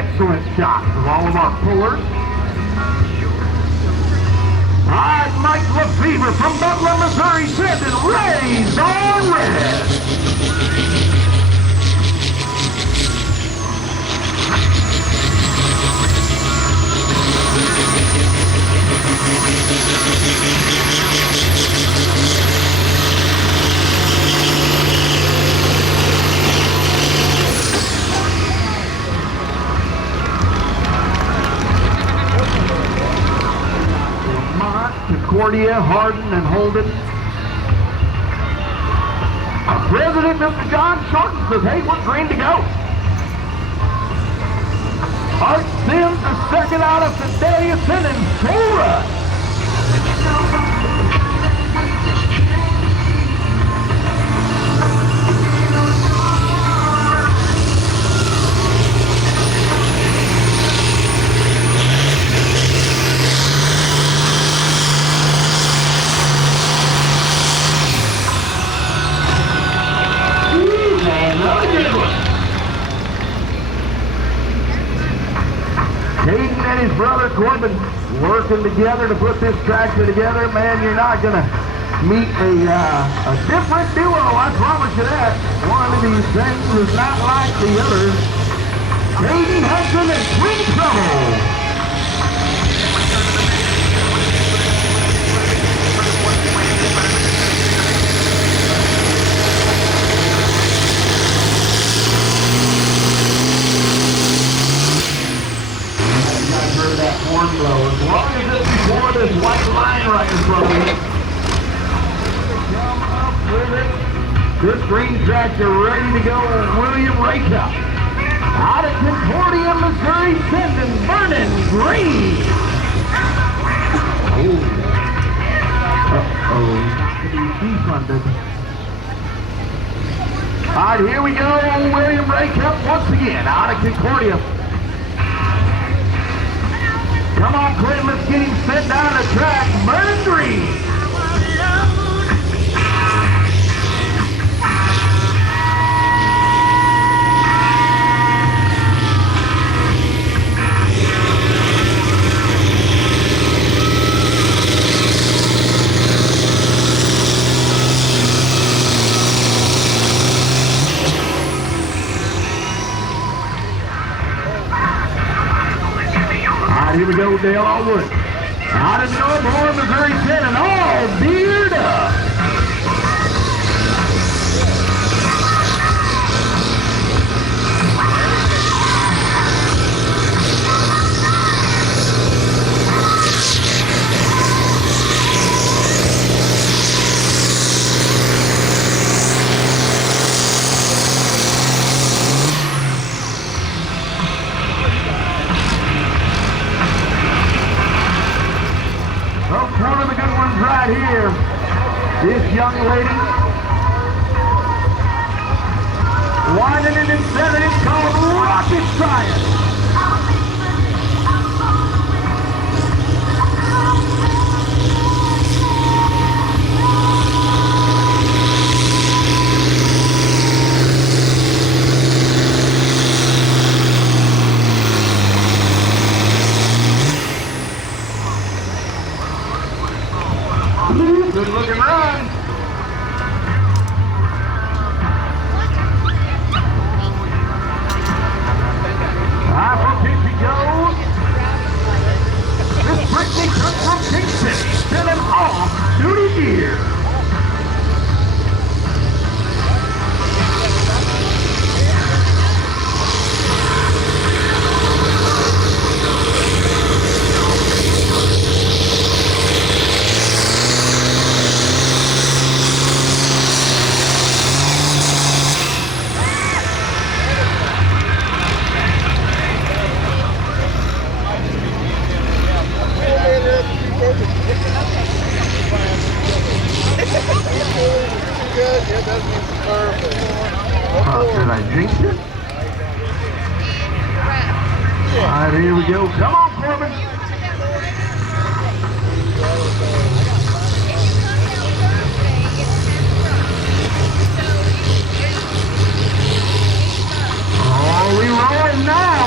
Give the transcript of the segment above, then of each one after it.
excellent shots of all of our pullers. All right, Mike Lefevre from Butler, Missouri, sending raised on red. Concordia, Hardin, and Holden. Our president, Mr. John Shorten, says, hey, we're green to go. Art Sims is second out of Fidelia and Sora. Hayden and his brother Corbin working together to put this tractor together. Man, you're not going to meet a different duo, I promise you that. One of these things is not like the others. Hayden Hudson and Twin Trouble. That horn blow, as long as it's before this white line right in front of you. Come up with it. This green tractor ready to go. William Raycup out of Concordia, Missouri, sending burning green. Not to be defunded. All right, here we go. William Raycup once again out of Concordia. Come on, Clint, let's get him sent down the track. Burning green. Here we go, Dale Allwood. Out of Northmore, Missouri, sending all beard up. One of the good ones right here. This young lady winding it in seven. It's called Rocket Science. Good looking run. For Casey goes. This Brittany comes from Kingston. Send him off Duty Deere. Did I jinx it? All right, here we go. Come on, Corbin. Oh, we rolling now.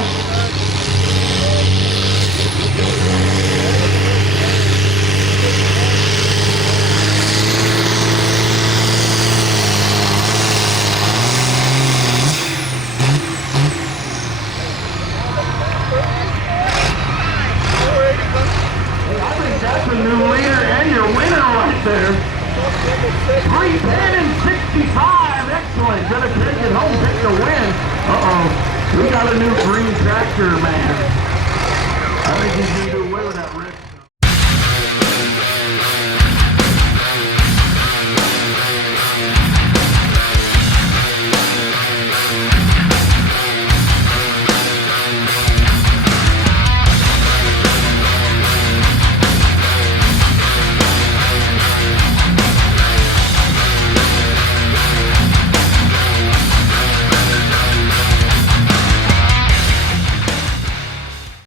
another new green tractor, man. I think he's